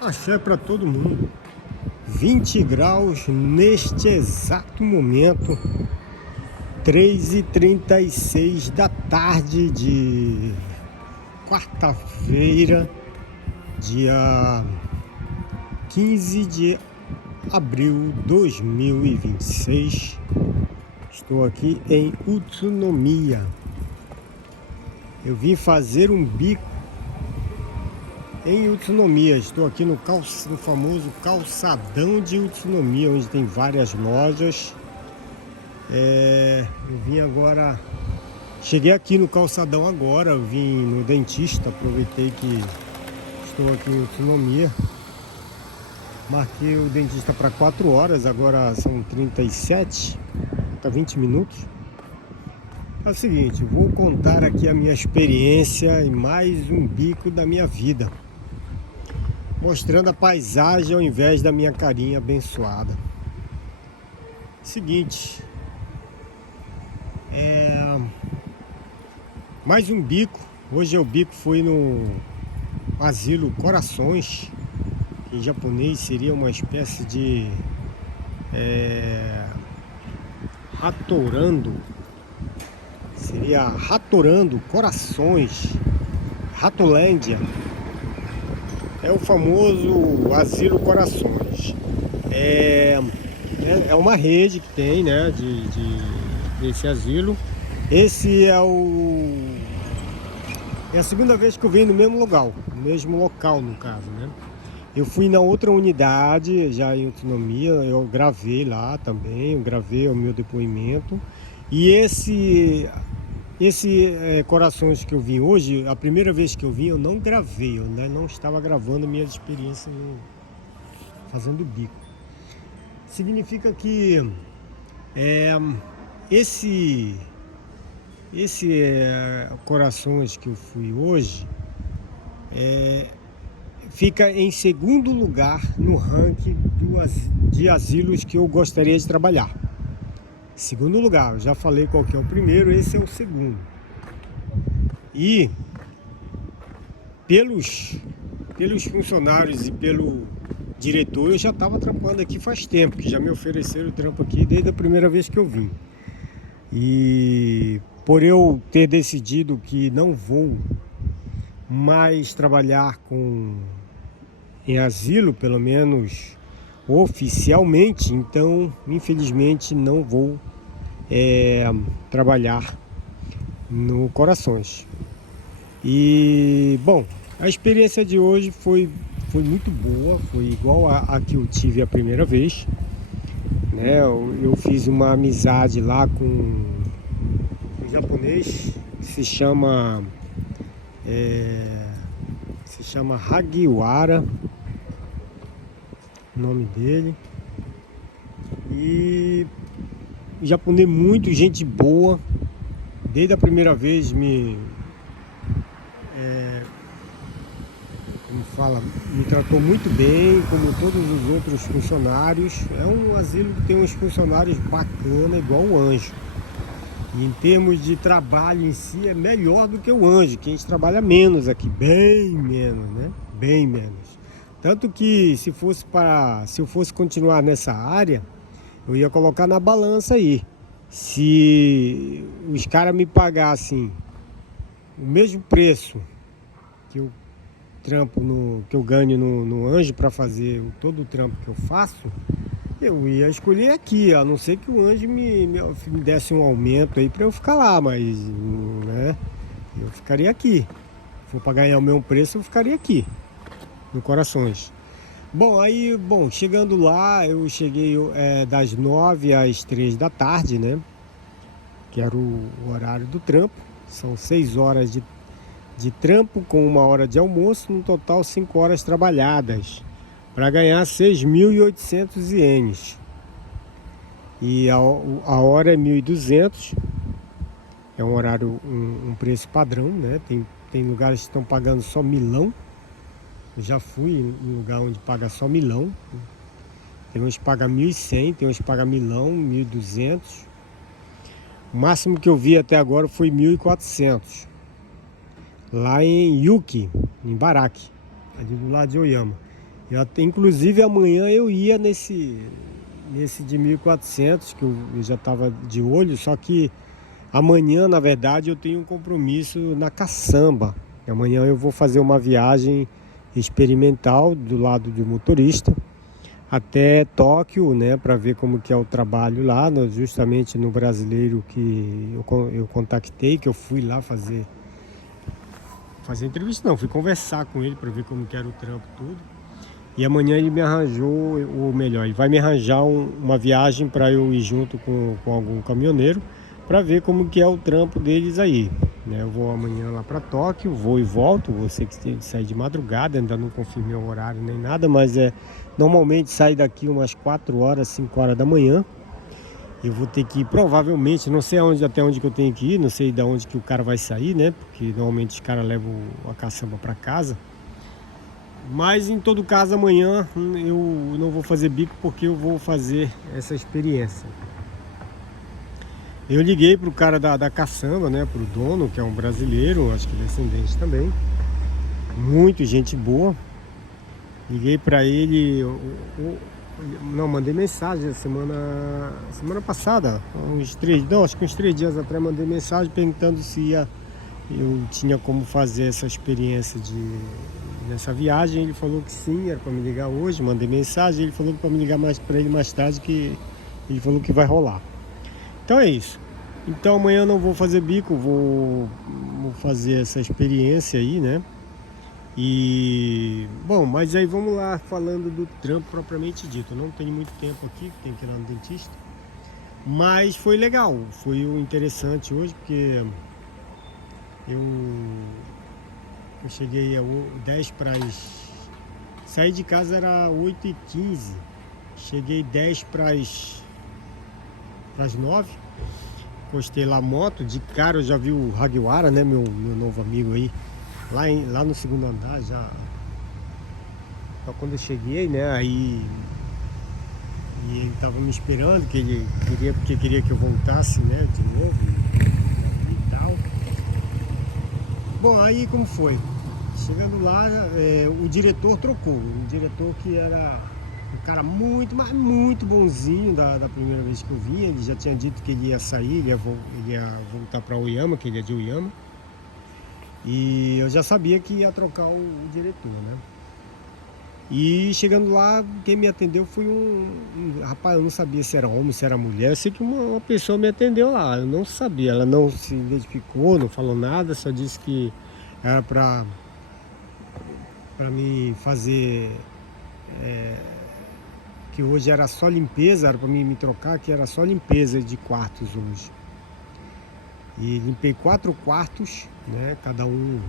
Axé para todo mundo. 20 graus neste exato momento, 3h36 da tarde de quarta-feira, dia 15 de abril de 2026. Estou aqui em Utsunomiya. Eu vim fazer um bico em Utsunomiya. Estou aqui no famoso calçadão de Utsunomiya, onde tem várias lojas. Eu vim agora, cheguei aqui no calçadão agora, eu vim no dentista, aproveitei que estou aqui em Utsunomiya. Marquei o dentista para 4 horas, agora são 37, tá 20 minutos. É o seguinte, vou contar aqui a minha experiência em mais um bico da minha vida, mostrando a paisagem ao invés da minha carinha abençoada. Seguinte, mais um bico. Hoje o bico foi no asilo Corações, que em japonês seria uma espécie de Hatorando. Seria Hatorando Corações, Ratolândia. É o famoso asilo Corações. É uma rede que tem, né, desse asilo. Esse é a segunda vez que eu venho no mesmo local, no caso, né? Eu fui na outra unidade, já em Utsunomiya, eu gravei lá também, eu gravei o meu depoimento. E esse Corações que eu vim hoje, a primeira vez que eu vim, eu não gravei, eu não estava gravando a minha experiência fazendo bico. Significa que esse Corações que eu fui hoje fica em segundo lugar no ranking de asilos que eu gostaria de trabalhar. Segundo lugar, eu já falei qual que é o primeiro, esse é o segundo. E pelos funcionários e pelo diretor, eu já estava trampando aqui faz tempo, que já me ofereceram o trampo aqui desde a primeira vez que eu vim. E por eu ter decidido que não vou mais trabalhar em asilo, pelo menos oficialmente, então infelizmente não vou trabalhar no Corações. E bom, a experiência de hoje foi muito boa, foi igual a que eu tive a primeira vez, né? Eu fiz uma amizade lá com um japonês que se chama Hagiwara, o nome dele. E japonês muito gente boa, desde a primeira vez me tratou muito bem, como todos os outros funcionários. É um asilo que tem uns funcionários bacana, igual o Anjo. E em termos de trabalho em si, é melhor do que o Anjo, que a gente trabalha menos aqui, bem menos, né? Bem menos. Tanto que se eu fosse continuar nessa área, eu ia colocar na balança aí. Se os caras me pagassem o mesmo preço que eu que eu ganho no Anjo para fazer todo o trampo que eu faço, eu ia escolher aqui, a não ser que o Anjo me desse um aumento aí para eu ficar lá, mas né, eu ficaria aqui. Se for para ganhar o mesmo preço, eu ficaria aqui no Corações. Bom, chegando lá, eu cheguei das 9 às 3 da tarde, né? Que era o horário do trampo. São 6 horas de trampo com 1 hora de almoço, no total 5 horas trabalhadas, para ganhar 6.800 ienes. E a hora é 1.200, é um horário, um preço padrão, né? Tem lugares que estão pagando só milão. Eu já fui em lugar onde paga só milão. Tem uns que pagam 1.100, tem uns que pagam milão, 1.200. O máximo que eu vi até agora foi 1.400. Lá em Yuki, em Baraki, ali do lado de Oyama. Inclusive amanhã eu ia nesse de 1.400 que eu já estava de olho, só que amanhã, na verdade, eu tenho um compromisso na caçamba. Amanhã eu vou fazer uma viagem experimental do lado do motorista até Tóquio, né, para ver como que é o trabalho lá, justamente no brasileiro que eu contactei, que eu fui lá fazer entrevista, não, fui conversar com ele para ver como que era o trampo tudo. E amanhã ele me arranjou, ou melhor, ele vai me arranjar uma viagem para eu ir junto com algum caminhoneiro para ver como que é o trampo deles aí, né? Eu vou amanhã lá para Tóquio, vou e volto, vou ter que sair de madrugada, ainda não confirmei o horário nem nada, mas normalmente sai daqui umas 4 horas, 5 horas da manhã. Eu vou ter que ir, provavelmente, não sei até onde que eu tenho que ir, não sei de onde que o cara vai sair, né? Porque normalmente os caras levam a caçamba para casa. Mas em todo caso amanhã eu não vou fazer bico porque eu vou fazer essa experiência. Eu liguei pro cara da caçamba, né, pro dono, que é um brasileiro, acho que descendente também. Muito gente boa. Liguei para ele, não, mandei mensagem semana passada, acho que uns 3 dias atrás mandei mensagem perguntando se eu tinha como fazer essa experiência nessa viagem. Ele falou que sim, era para me ligar hoje, mandei mensagem, ele falou para me ligar para ele mais tarde, que ele falou que vai rolar. Então é isso. Então amanhã eu não vou fazer bico, vou fazer essa experiência aí, né? E bom, mas aí vamos lá falando do trampo propriamente dito. Eu não tenho muito tempo aqui, tenho que ir lá no dentista. Mas foi legal, foi interessante hoje, porque eu cheguei a 10 para as... Saí de casa era 8h15, cheguei 10 para as 9. Postei lá a moto, de cara eu já vi o Hagiwara, né, meu novo amigo aí, lá no segundo andar já. Só quando eu cheguei, né, aí e ele tava me esperando, porque queria que eu voltasse, né, de novo e tal. Bom, aí como foi? Chegando lá, o diretor trocou, um diretor que era um cara muito, mas muito bonzinho da primeira vez que eu vi. Ele já tinha dito que ele ia sair, ele ia voltar para Oyama, que ele é de Oyama. E eu já sabia que ia trocar o diretor, né? E chegando lá, quem me atendeu foi rapaz, eu não sabia se era homem, se era mulher. Eu sei que uma pessoa me atendeu lá, eu não sabia. Ela não se identificou, não falou nada, só disse que era para me fazer... que hoje era só limpeza, era para mim me trocar, que era só limpeza de quartos hoje. E limpei 4 quartos, né? Cada um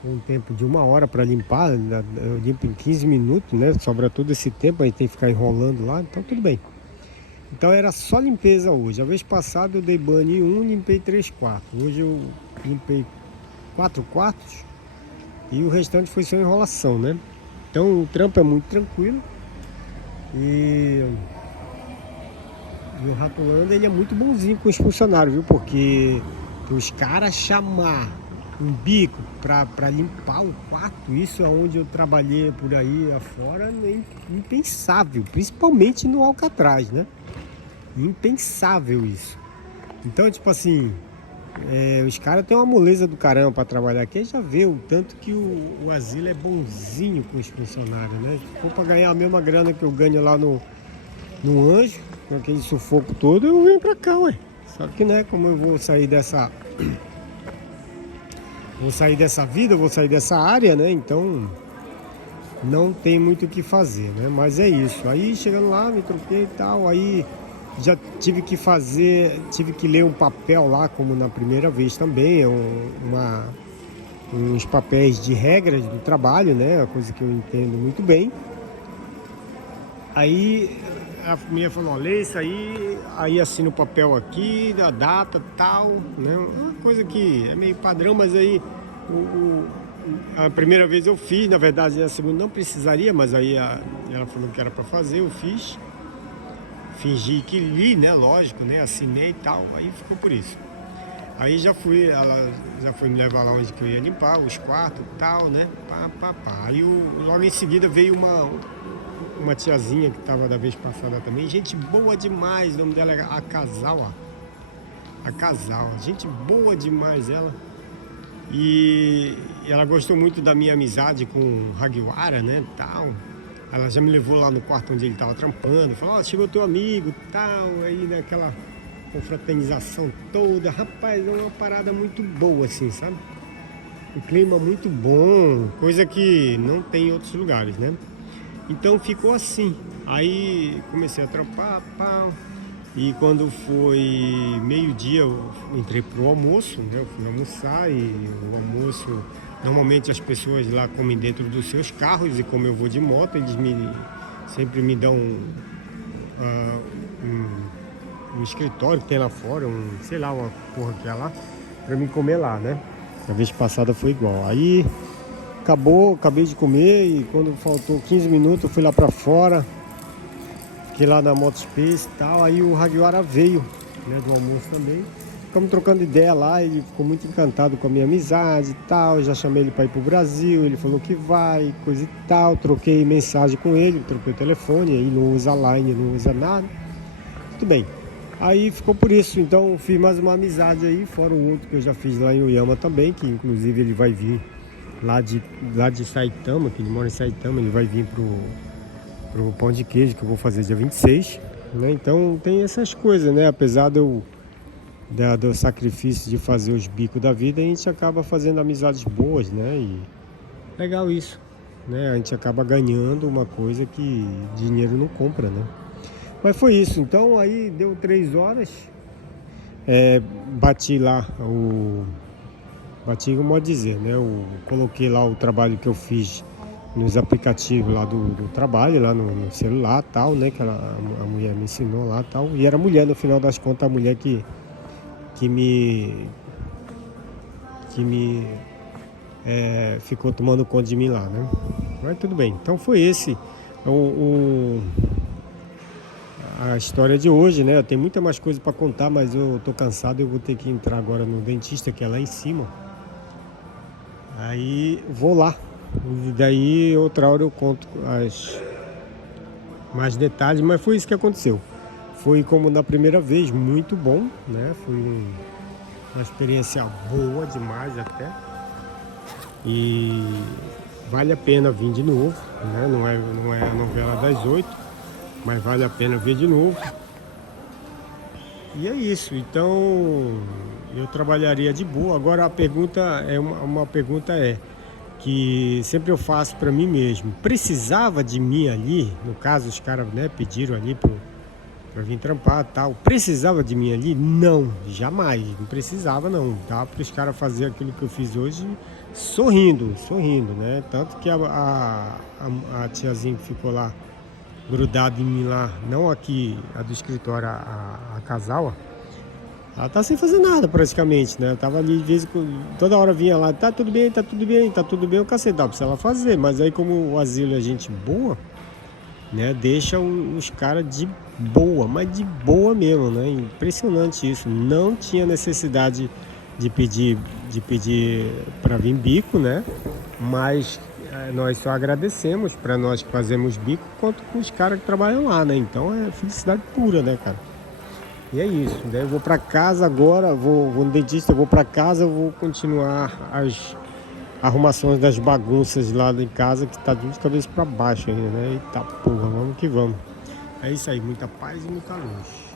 com um tempo de 1 hora para limpar. Eu limpo em 15 minutos, né? Sobra todo esse tempo, aí tem que ficar enrolando lá, então tudo bem. Então era só limpeza hoje. A vez passada eu dei banho em 1, limpei 3 quartos. Hoje eu limpei 4 quartos e o restante foi só enrolação, né? Então o trampo é muito tranquilo. E o Ratolando, ele é muito bonzinho com os funcionários, viu? Porque os caras chamar um bico para limpar o quarto, isso é onde eu trabalhei por aí afora, impensável, principalmente no Alcatraz, né? Impensável isso. Então, tipo assim, os caras têm uma moleza do caramba para trabalhar aqui. Já vê o tanto que o asilo é bonzinho com os funcionários, né? Se for para ganhar a mesma grana que eu ganho lá no Anjo, com aquele sufoco todo, eu venho pra cá, ué. Só que, né, como eu vou sair dessa vida, vou sair dessa área, né? Então não tem muito o que fazer, né? Mas é isso. Aí chegando lá, me troquei e tal, aí já tive que ler um papel lá, como na primeira vez também, uns papéis de regras do trabalho, né? Uma coisa que eu entendo muito bem. Aí a minha falou, lê isso aí assina o papel aqui, da data tal, né? Uma coisa que é meio padrão, mas aí a primeira vez eu fiz, na verdade a segunda não precisaria, mas aí ela falou que era para fazer, eu fiz. Fingi que li, né? Lógico, né? Assinei e tal, aí ficou por isso. Aí ela já foi me levar lá onde que eu ia limpar os quartos e tal, né? Pá, pá, pá. Aí logo em seguida veio uma tiazinha que tava da vez passada também. Gente boa demais, o nome dela é a Casal, ó. A Casal, gente boa demais ela. E ela gostou muito da minha amizade com o Hagiwara, né, tal. Ela já me levou lá no quarto onde ele tava trampando. Falou, ó, chegou teu amigo, tal. Aí naquela confraternização toda. Rapaz, é uma parada muito boa, assim, sabe? Um clima muito bom, coisa que não tem em outros lugares, né? Então ficou assim. Aí comecei a trampar, pá. E quando foi meio-dia, eu entrei pro almoço, né? Eu fui almoçar e o almoço, normalmente as pessoas lá comem dentro dos seus carros e como eu vou de moto, eles sempre me dão ah, um escritório que tem lá fora, sei lá, uma porra que é lá, pra mim comer lá, né? A vez passada foi igual. Aí acabei de comer e quando faltou 15 minutos eu fui lá pra fora. Fiquei lá na Motospace e tal, aí o Hagiwara veio, né, do almoço também. Ficamos trocando ideia lá, ele ficou muito encantado com a minha amizade e tal. Eu já chamei ele para ir pro Brasil, ele falou que vai, coisa e tal. Troquei mensagem com ele, troquei o telefone, ele não usa Line, não usa nada. Tudo bem. Aí ficou por isso, então fiz mais uma amizade aí, fora o outro que eu já fiz lá em Oyama também, que inclusive ele vai vir lá de Saitama, que ele mora em Saitama, ele vai vir pro pão de queijo que eu vou fazer dia 26, né? Então tem essas coisas, né? Apesar do sacrifício de fazer os bicos da vida, a gente acaba fazendo amizades boas, né? E legal isso, né? A gente acaba ganhando uma coisa que dinheiro não compra, né? Mas foi isso, então aí deu 3 horas, bati lá bati, como pode dizer, né? Coloquei lá o trabalho que eu fiz nos aplicativos lá do trabalho, lá no celular tal, né? Que a mulher me ensinou lá tal. E era a mulher, no final das contas, a mulher que me ficou tomando conta de mim lá, né? Mas tudo bem. Então foi esse a história de hoje, né? Tem muita mais coisa para contar, mas eu tô cansado, eu vou ter que entrar agora no dentista, que é lá em cima. Aí vou lá. E daí outra hora eu conto mais detalhes, mas foi isso que aconteceu. Foi como na primeira vez, muito bom, né? Foi uma experiência boa demais até. E vale a pena vir de novo, né? Não é a novela das 8, mas vale a pena ver de novo. E é isso, então eu trabalharia de boa. Agora a pergunta uma pergunta que sempre eu faço para mim mesmo. Precisava de mim ali, no caso os caras, né, pediram ali para vir trampar tal. Precisava de mim ali? Não, jamais, não precisava não. Dá para os caras fazer aquilo que eu fiz hoje sorrindo, né? Tanto que a tiazinha que ficou lá grudada em mim lá, não aqui a do escritório, a Casal, ela tá sem fazer nada praticamente, né? Eu tava ali de vez em quando, toda hora vinha lá, tá tudo bem, tá tudo bem, tá tudo bem, o cacete, dá pra ela fazer, mas aí como o asilo é gente boa, né? Deixa os caras de boa, mas de boa mesmo, né? Impressionante isso, não tinha necessidade de pedir para vir bico, né? Mas nós só agradecemos para nós que fazemos bico, quanto com os caras que trabalham lá, né? Então é felicidade pura, né, cara? E é isso, né? Eu vou para casa agora, vou no dentista, eu vou para casa, eu vou continuar as arrumações das bagunças lá em casa, que tá tudo de cabeça para baixo ainda, né? Eita porra, vamos que vamos. É isso aí, muita paz e muita luz.